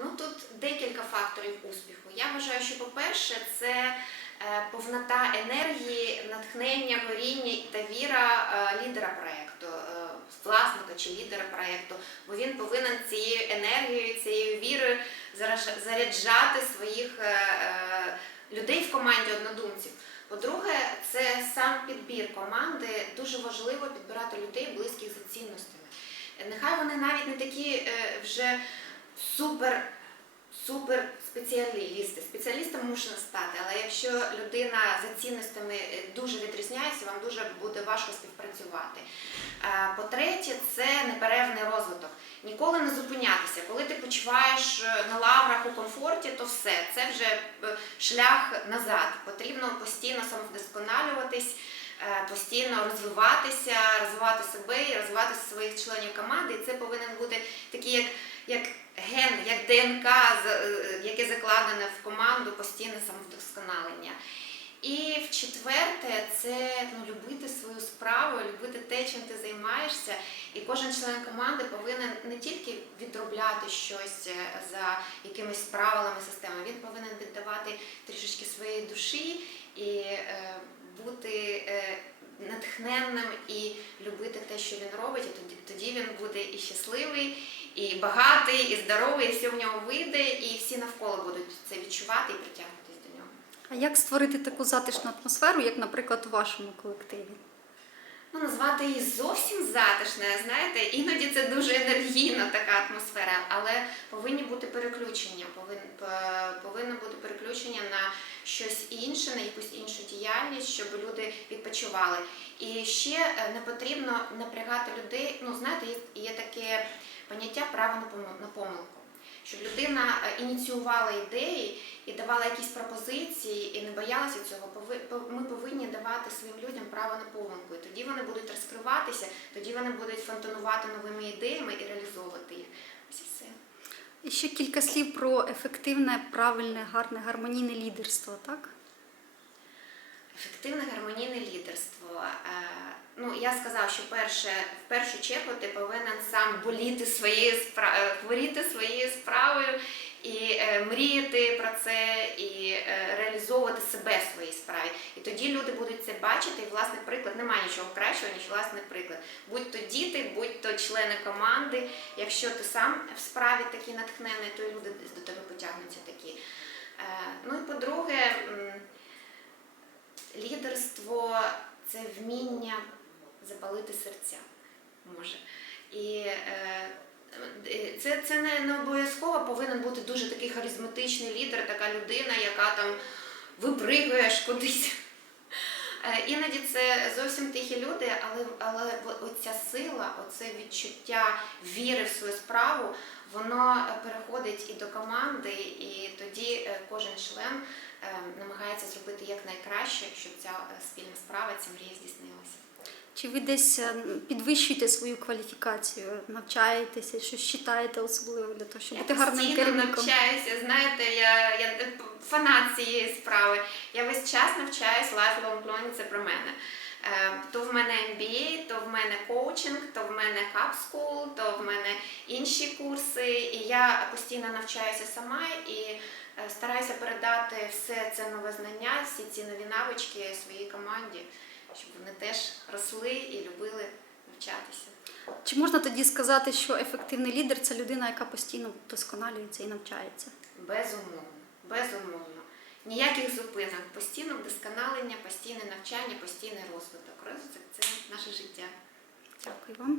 Ну тут декілька факторів успіху. Я вважаю, що по-перше, це е, повнота енергії, натхнення, горіння та віра е, лідера проєкту, е, власника чи лідера проєкту, бо він повинен цією енергією, цією вірою заряджати своїх е, е, людей в команді однодумців. По-друге, це сам підбір команди. Дуже важливо підбирати людей близьких за цінностями. Е, Нехай вони навіть не такі е, вже супер, супер спеціалісти. Спеціалістом можна стати, але якщо людина за цінностями е, дуже відрізняється, вам дуже буде важко співпрацювати. Е, По-третє, це неперервний розвиток. Ніколи не зупинятися. Коли ти почуваєш е, на лаврах у комфорті, то все, це вже шлях назад. Потрібно постійно самовдосконалюватись, постійно розвиватися, розвивати себе і розвивати своїх членів команди. І це повинен бути такий, як, як ген, як ДНК, е, яке закладене в команду, постійне самовдосконалення. І в четверте, це ну, любити свою справу, любити те, чим ти займаєшся. І кожен член команди повинен не тільки відробляти щось е, за якимись правилами системи, він повинен віддавати трішечки своєї душі і е, бути е, натхненним і любити те, що він робить. І тоді, тоді він буде і щасливий, і багатий, і здоровий, і все в нього вийде, і всі навколо будуть це відчувати і притягнутися до нього. А як створити таку затишну атмосферу, як, наприклад, у вашому колективі? Ну, назвати її зовсім затишною, знаєте, іноді це дуже енергійна така атмосфера, але повинні бути переключення, повинно бути переключення на щось інше, на якусь іншу діяльність, щоб люди відпочивали. І ще е, не потрібно напрягати людей. Ну, знаєте, є, є таке поняття право на помилку. Щоб людина е, ініціювала ідеї і давала якісь пропозиції, і не боялася цього. Ми повинні давати своїм людям право на помилку. І тоді вони будуть розкриватися, тоді вони будуть фонтанувати новими ідеями і реалізовувати їх. Ось все. І ще кілька слів про ефективне, правильне, гарне, гармонійне лідерство, так? Ефективне гармонійне лідерство. Е, Ну, я сказав, що перше, в першу чергу ти повинен сам боліти своєю спра... е, хворіти своєю справою і е, мріяти про це, і е, реалізовувати себе в своїй справі. І тоді люди будуть це бачити. І власний приклад немає нічого кращого, ніж власний приклад. Будь то діти, будь то члени команди. Якщо ти сам в справі такий натхнений, то люди до тебе потягнуться такі. Е, Ну і по-друге, лідерство це вміння запалити серця. Може. І е, е, це, це не, не обов'язково повинен бути дуже такий харизматичний лідер, така людина, яка там випригуєш кудись. Е, Іноді це зовсім тихі люди, але, але оця сила, оце відчуття віри в свою справу, воно переходить і до команди, і тоді е, кожен член е, намагається зробити якнайкраще, щоб ця е, спільна справа, ця мрія здійснилася. Чи ви десь підвищуєте свою кваліфікацію, навчаєтеся, щось читаєте особливо для того, щоб бути я гарним постійно керівником? навчаюся, знаєте, я, я фанат цієї справи. Я весь час навчаюсь lifelong learning, це про мене. То в мене MBA, то мене коучинг, то в мене School, то в мене інші курси. І я постійно навчаюся сама і е, стараюся передати все це нове знання, всі ці нові навички своїй команді, щоб вони теж росли і любили навчатися. Чи можна тоді сказати, що ефективний лідер це людина, яка постійно вдосконалюється і навчається? Безумовно, безумовно. Ніяких зупинок, постійне вдосконалення, постійне навчання, постійний розвиток. Розвиток це наше життя. Дякую вам.